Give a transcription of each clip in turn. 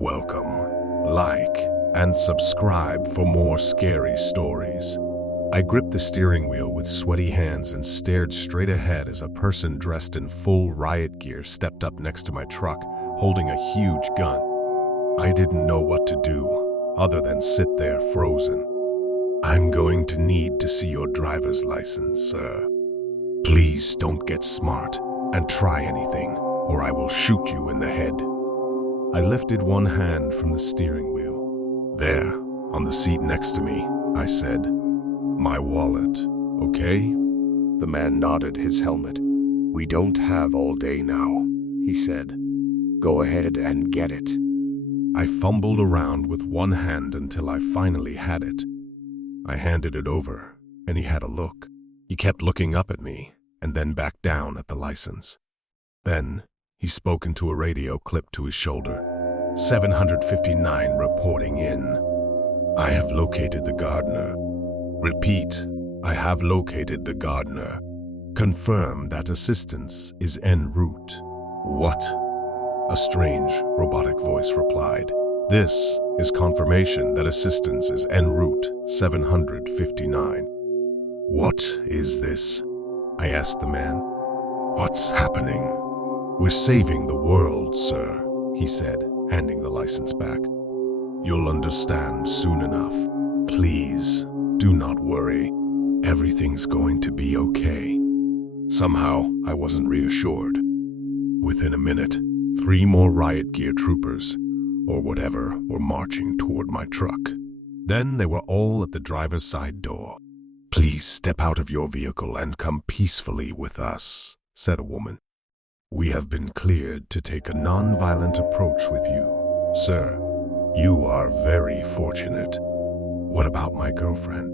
Welcome, like, and subscribe for more scary stories. I gripped the steering wheel with sweaty hands and stared straight ahead as a person dressed in full riot gear stepped up next to my truck, holding a huge gun. I didn't know what to do, other than sit there frozen. "I'm going to need to see your driver's license, sir. Please don't get smart and try anything, or I will shoot you in the head." I lifted one hand from the steering wheel. "There, on the seat next to me," I said. "My wallet, okay?" The man nodded his helmet. "We don't have all day now," he said. "Go ahead and get it." I fumbled around with one hand until I finally had it. I handed it over, and he had a look. He kept looking up at me, and then back down at the license. Then, he spoke into a radio clipped to his shoulder. 759 reporting in. "I have located the gardener. Repeat, I have located the gardener. Confirm that assistance is en route." "What?" A strange, robotic voice replied. "This is confirmation that assistance is en route 759. "What is this?" I asked the man. "What's happening?" "We're saving the world, sir," he said, handing the license back. "You'll understand soon enough. Please, do not worry. Everything's going to be okay." Somehow, I wasn't reassured. Within a minute, 3 more riot gear troopers, or whatever, were marching toward my truck. Then they were all at the driver's side door. "Please step out of your vehicle and come peacefully with us," said a woman. "We have been cleared to take a non-violent approach with you, sir. You are very fortunate." "What about my girlfriend?"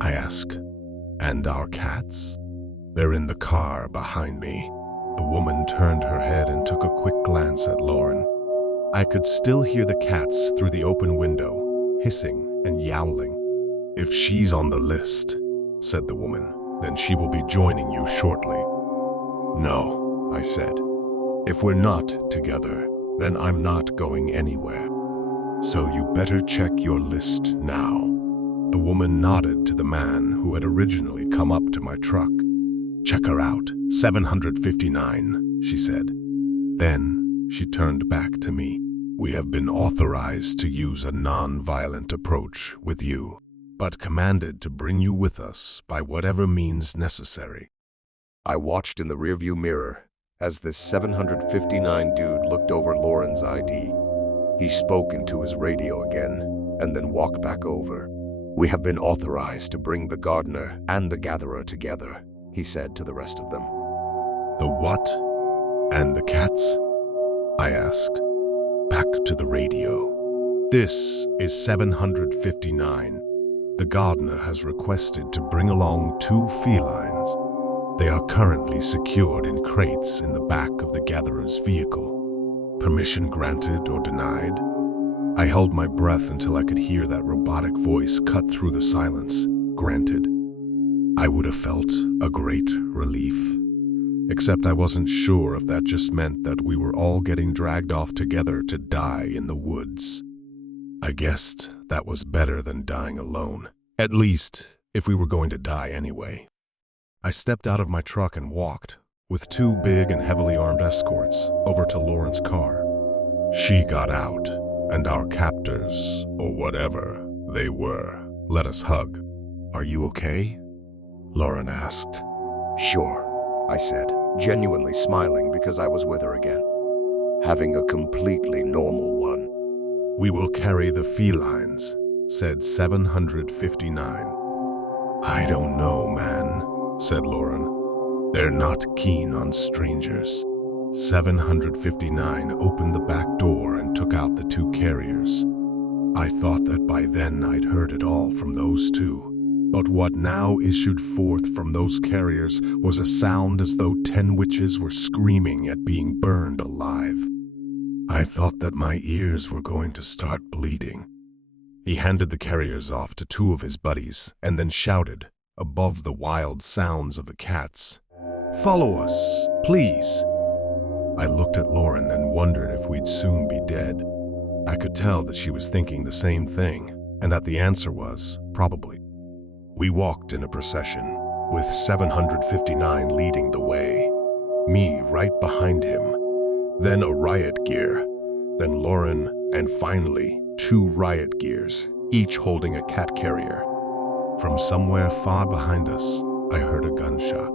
I asked. "And our cats?" "They're in the car behind me." The woman turned her head and took a quick glance at Lauren. I could still hear the cats through the open window, hissing and yowling. "If she's on the list," said the woman, "then she will be joining you shortly." "No," I said. "If we're not together, then I'm not going anywhere. So you better check your list now." The woman nodded to the man who had originally come up to my truck. "Check her out, 759, she said. Then she turned back to me. "We have been authorized to use a non-violent approach with you, but commanded to bring you with us by whatever means necessary." I watched in the rearview mirror as this 759 dude looked over Lauren's ID. He spoke into his radio again, and then walked back over. "We have been authorized to bring the gardener and the gatherer together," he said to the rest of them. "The what? And the cats?" I asked. Back to the radio. "This is 759. The gardener has requested to bring along 2 felines. They are currently secured in crates in the back of the gatherer's vehicle. Permission granted or denied?" I held my breath until I could hear that robotic voice cut through the silence. "Granted." I would have felt a great relief. Except I wasn't sure if that just meant that we were all getting dragged off together to die in the woods. I guessed that was better than dying alone, at least if we were going to die anyway. I stepped out of my truck and walked, with 2 big and heavily armed escorts, over to Lauren's car. She got out, and our captors, or whatever they were, let us hug. "Are you okay?" Lauren asked. "Sure," I said, genuinely smiling because I was with her again. Having a completely normal one. "We will carry the felines," said 759. "I don't know, man," said Lauren. "They're not keen on strangers." 759 opened the back door and took out the 2 carriers. I thought that by then I'd heard it all from those 2. But what now issued forth from those carriers was a sound as though 10 witches were screaming at being burned alive. I thought that my ears were going to start bleeding. He handed the carriers off to 2 of his buddies and then shouted, above the wild sounds of the cats, "Follow us, please." I looked at Lauren and wondered if we'd soon be dead. I could tell that she was thinking the same thing, and that the answer was, probably. We walked in a procession, with 759 leading the way, me right behind him, then a riot gear, then Lauren, and finally 2 riot gears, each holding a cat carrier. From somewhere far behind us, I heard a gunshot.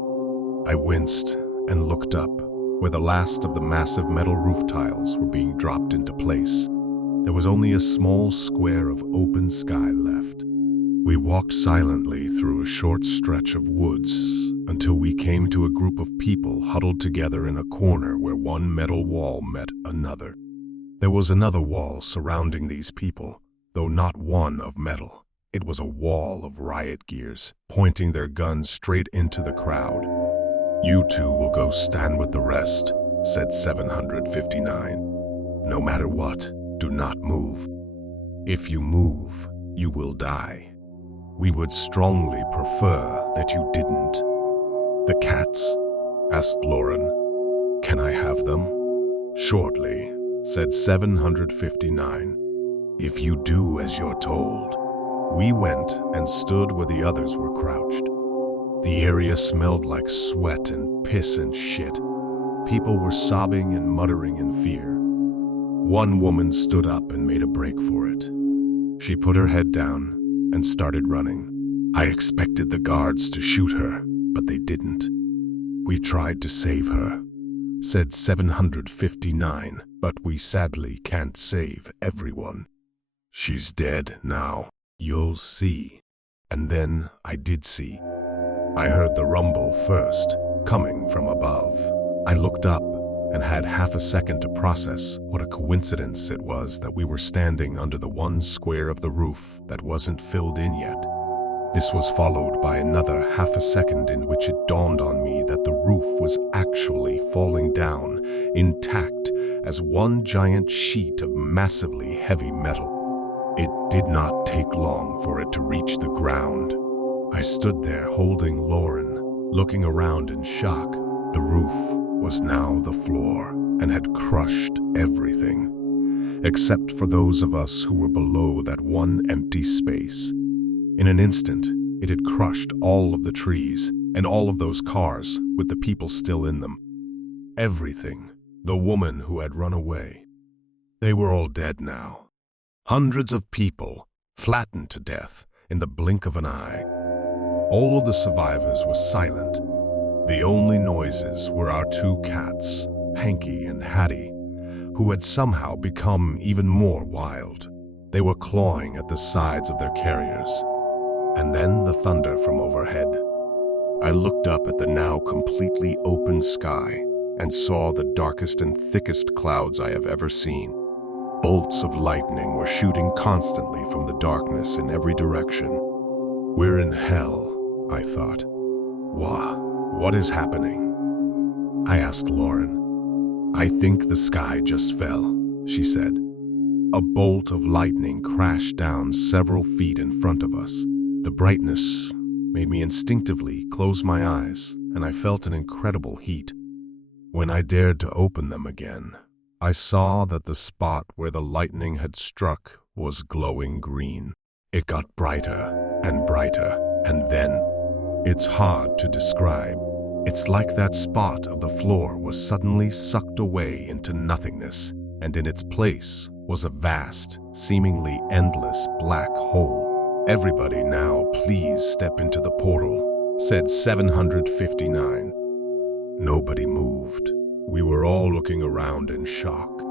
I winced and looked up, where the last of the massive metal roof tiles were being dropped into place. There was only a small square of open sky left. We walked silently through a short stretch of woods until we came to a group of people huddled together in a corner where one metal wall met another. There was another wall surrounding these people, though not one of metal. It was a wall of riot gears, pointing their guns straight into the crowd. "You two will go stand with the rest," said 759. "No matter what, do not move. If you move, you will die. We would strongly prefer that you didn't." "The cats?" asked Lauren. "Can I have them?" "Shortly," said 759. "If you do as you're told." We went and stood where the others were crouched. The area smelled like sweat and piss and shit. People were sobbing and muttering in fear. One woman stood up and made a break for it. She put her head down and started running. I expected the guards to shoot her, but they didn't. "We tried to save her," said 759, "but we sadly can't save everyone. She's dead now. You'll see." And then I did see. I heard the rumble first, coming from above. I looked up and had half a second to process what a coincidence it was that we were standing under the one square of the roof that wasn't filled in yet. This was followed by another half a second in which it dawned on me that the roof was actually falling down, intact as one giant sheet of massively heavy metal. It did not take long for it to reach the ground. I stood there holding Lauren, looking around in shock. The roof was now the floor and had crushed everything, except for those of us who were below that one empty space. In an instant, it had crushed all of the trees and all of those cars with the people still in them. Everything, the woman who had run away. They were all dead now. Hundreds of people, flattened to death in the blink of an eye. All of the survivors were silent. The only noises were our 2 cats, Hanky and Hattie, who had somehow become even more wild. They were clawing at the sides of their carriers. And then the thunder from overhead. I looked up at the now completely open sky and saw the darkest and thickest clouds I have ever seen. Bolts of lightning were shooting constantly from the darkness in every direction. "We're in hell," I thought. What is happening?" I asked Lauren. "I think the sky just fell," she said. A bolt of lightning crashed down several feet in front of us. The brightness made me instinctively close my eyes, and I felt an incredible heat. When I dared to open them again, I saw that the spot where the lightning had struck was glowing green. It got brighter and brighter, and then, it's hard to describe. It's like that spot of the floor was suddenly sucked away into nothingness, and in its place was a vast, seemingly endless black hole. "Everybody now, please step into the portal," said 759. Nobody moved. We were all looking around in shock.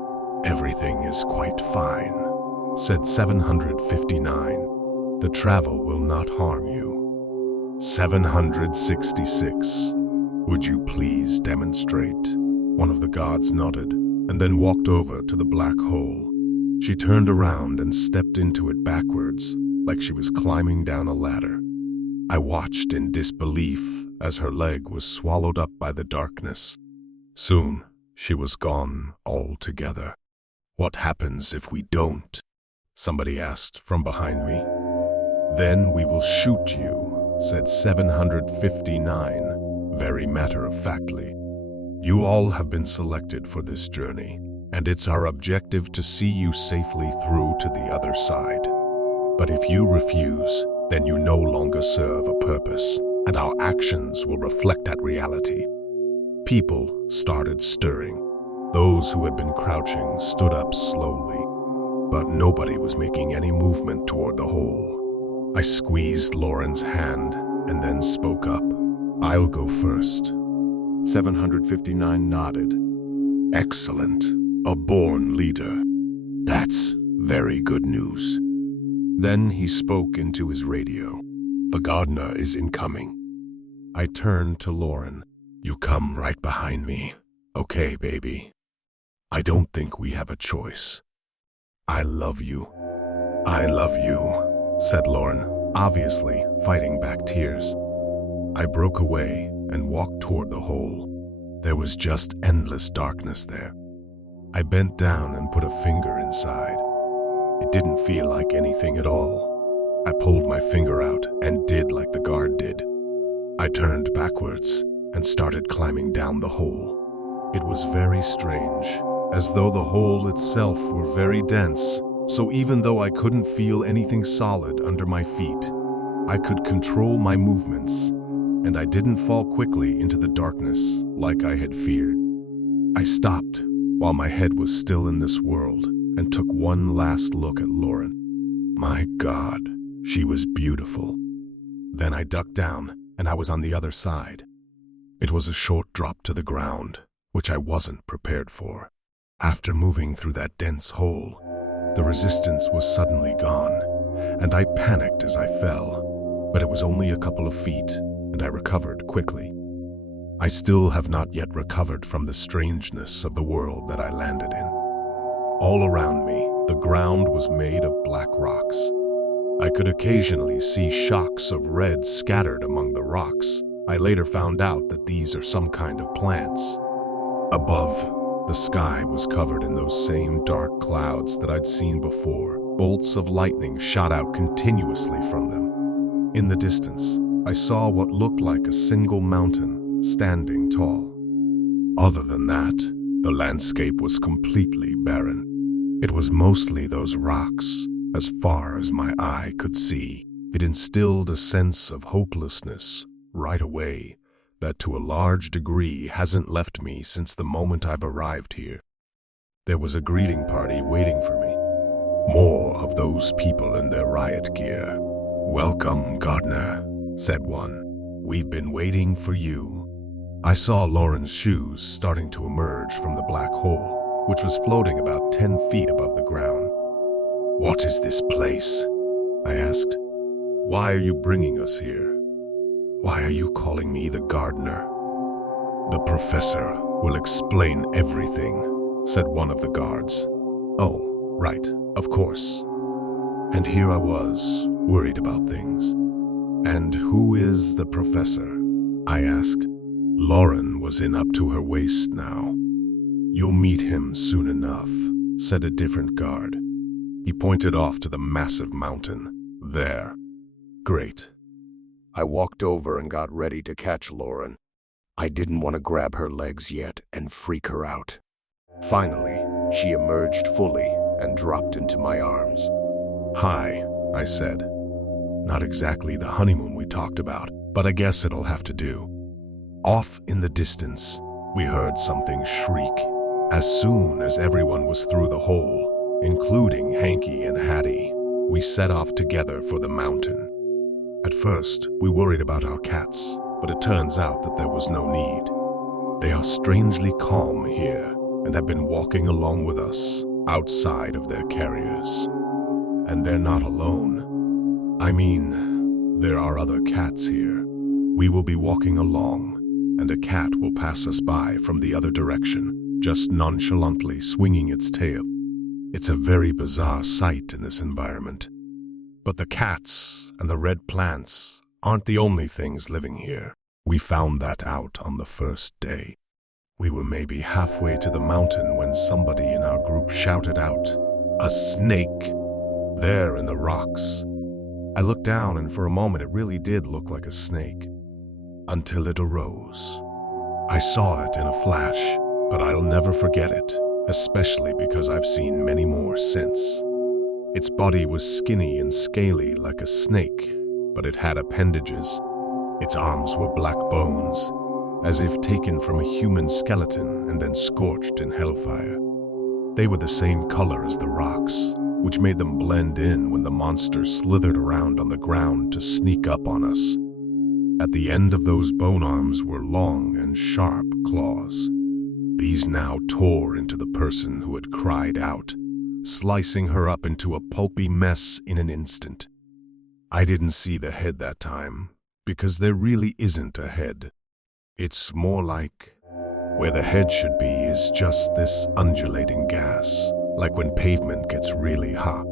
"Everything is quite fine," said 759. "The travel will not harm you." 766. "Would you please demonstrate?" One of the guards nodded, and then walked over to the black hole. She turned around and stepped into it backwards, like she was climbing down a ladder. I watched in disbelief as her leg was swallowed up by the darkness. Soon, she was gone altogether. "What happens if we don't?" somebody asked from behind me. "Then we will shoot you," said 759, very matter-of-factly. "You all have been selected for this journey, and it's our objective to see you safely through to the other side. But if you refuse, then you no longer serve a purpose, and our actions will reflect that reality." People started stirring. Those who had been crouching stood up slowly, but nobody was making any movement toward the hole. I squeezed Lauren's hand and then spoke up. "I'll go first." 759 nodded. "Excellent. A born leader. That's very good news." Then he spoke into his radio. "The gardener is incoming." I turned to Lauren. "You come right behind me. Okay, baby. I don't think we have a choice. I love you." "I love you," said Lauren, obviously fighting back tears. I broke away and walked toward the hole. There was just endless darkness there. I bent down and put a finger inside. It didn't feel like anything at all. I pulled my finger out and did like the guard did. I turned backwards and started climbing down the hole. It was very strange, as though the hole itself were very dense, so even though I couldn't feel anything solid under my feet, I could control my movements, and I didn't fall quickly into the darkness like I had feared. I stopped while my head was still in this world and took one last look at Lauren. My God, she was beautiful. Then I ducked down and I was on the other side. It was a short drop to the ground, which I wasn't prepared for. After moving through that dense hole, the resistance was suddenly gone, and I panicked as I fell, but it was only a couple of feet, and I recovered quickly. I still have not yet recovered from the strangeness of the world that I landed in. All around me, the ground was made of black rocks. I could occasionally see shocks of red scattered among the rocks. I later found out that these are some kind of plants. Above, the sky was covered in those same dark clouds that I'd seen before. Bolts of lightning shot out continuously from them. In the distance, I saw what looked like a single mountain standing tall. Other than that, the landscape was completely barren. It was mostly those rocks, as far as my eye could see. It instilled a sense of hopelessness right away that to a large degree hasn't left me since the moment I've arrived here. There was a greeting party waiting for me. More of those people in their riot gear. "Welcome, gardener," said one. "We've been waiting for you." I saw Lauren's shoes starting to emerge from the black hole, which was floating about 10 feet above the ground. "What is this place?" I asked. "Why are you bringing us here? Why are you calling me the gardener?" "The professor will explain everything," said one of the guards. "Oh, right, of course." And here I was, worried about things. "And who is the professor?" I asked. Lauren was in up to her waist now. "You'll meet him soon enough," said a different guard. He pointed off to the massive mountain. "There." "Great." I walked over and got ready to catch Lauren. I didn't want to grab her legs yet and freak her out. Finally, she emerged fully and dropped into my arms. "Hi," I said. "Not exactly the honeymoon we talked about, but I guess it'll have to do." Off in the distance, we heard something shriek. As soon as everyone was through the hole, including Hanky and Hattie, we set off together for the mountain. At first, we worried about our cats, but it turns out that there was no need. They are strangely calm here and have been walking along with us outside of their carriers. And they're not alone. I mean, there are other cats here. We will be walking along, and a cat will pass us by from the other direction, just nonchalantly swinging its tail. It's a very bizarre sight in this environment. But the cats and the red plants aren't the only things living here. We found that out on the first day. We were maybe halfway to the mountain when somebody in our group shouted out, "A snake!" There in the rocks. I looked down and for a moment it really did look like a snake. Until it arose. I saw it in a flash, but I'll never forget it. especially because I've seen many more since. Its body was skinny and scaly like a snake, but it had appendages. Its arms were black bones, as if taken from a human skeleton and then scorched in hellfire. They were the same color as the rocks, which made them blend in when the monster slithered around on the ground to sneak up on us. At the end of those bone arms were long and sharp claws. These now tore into the person who had cried out, slicing her up into a pulpy mess in an instant. I didn't see the head that time, because there really isn't a head. It's more like where the head should be is just this undulating gas, like when pavement gets really hot.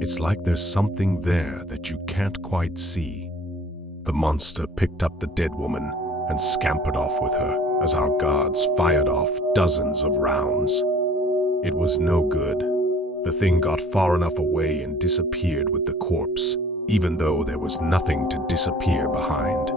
It's like there's something there that you can't quite see. The monster picked up the dead woman and scampered off with her as our guards fired off dozens of rounds. It was no good. The thing got far enough away and disappeared with the corpse, even though there was nothing to disappear behind.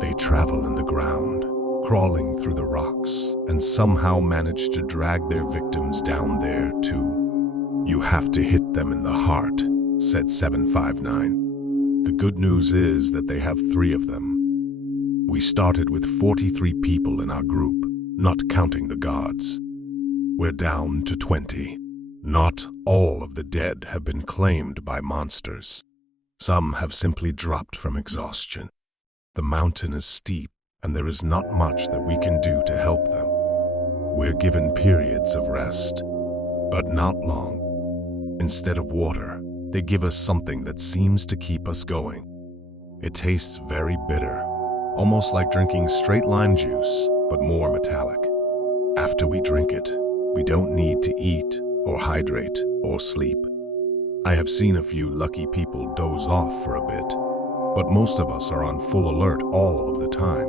They travel in the ground, crawling through the rocks, and somehow manage to drag their victims down there too. You have to hit them in the heart, said 759. The good news is that they have 3 of them. We started with 43 people in our group, not counting the guards. We're down to 20. Not all of the dead have been claimed by monsters. Some have simply dropped from exhaustion. The mountain is steep, and there is not much that we can do to help them. We're given periods of rest, but not long. Instead of water, they give us something that seems to keep us going. It tastes very bitter, almost like drinking straight lime juice, but more metallic. After we drink it, we don't need to eat or hydrate or sleep. I have seen a few lucky people doze off for a bit, but most of us are on full alert all of the time.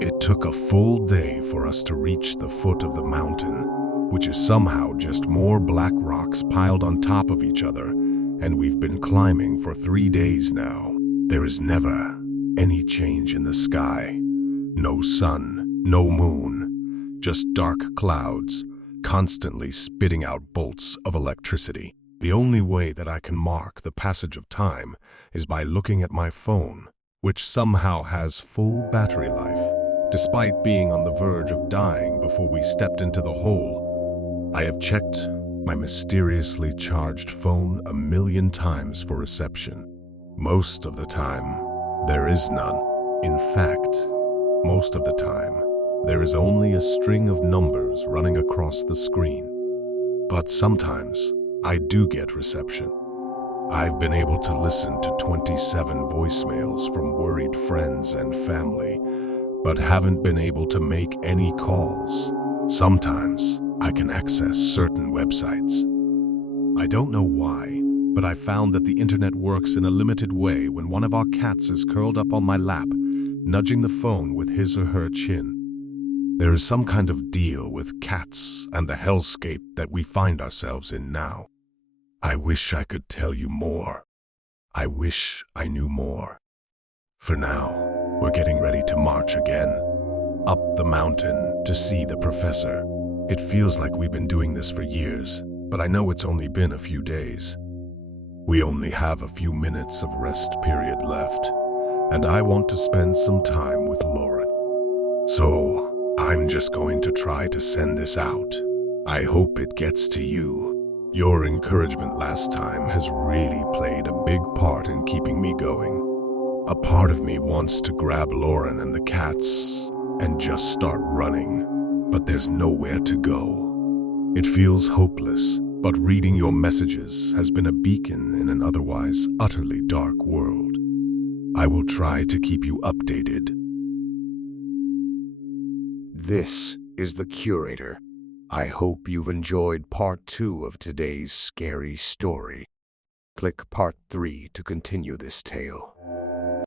It took a full day for us to reach the foot of the mountain, which is somehow just more black rocks piled on top of each other, and we've been climbing for 3 days now. There is never any change in the sky. No sun, no moon, just dark clouds, constantly spitting out bolts of electricity. The only way that I can mark the passage of time is by looking at my phone, which somehow has full battery life, despite being on the verge of dying before we stepped into the hole. I have checked my mysteriously charged phone 1,000,000 times for reception. Most of the time, there is none. In fact, most of the time, there is only a string of numbers running across the screen. But sometimes, I do get reception. I've been able to listen to 27 voicemails from worried friends and family, but haven't been able to make any calls. Sometimes, I can access certain websites. I don't know why, but I found that the internet works in a limited way when one of our cats is curled up on my lap, nudging the phone with his or her chin. There is some kind of deal with cats and the hellscape that we find ourselves in now. I wish I could tell you more. I wish I knew more. For now, we're getting ready to march again, up the mountain to see the professor. It feels like we've been doing this for years, but I know it's only been a few days. We only have a few minutes of rest period left, and I want to spend some time with Lauren. So, I'm just going to try to send this out. I hope it gets to you. Your encouragement last time has really played a big part in keeping me going. A part of me wants to grab Lauren and the cats and just start running, but there's nowhere to go. It feels hopeless, but reading your messages has been a beacon in an otherwise utterly dark world. I will try to keep you updated. This is The Curator. I hope you've enjoyed part 2 of today's scary story. Click part 3 to continue this tale.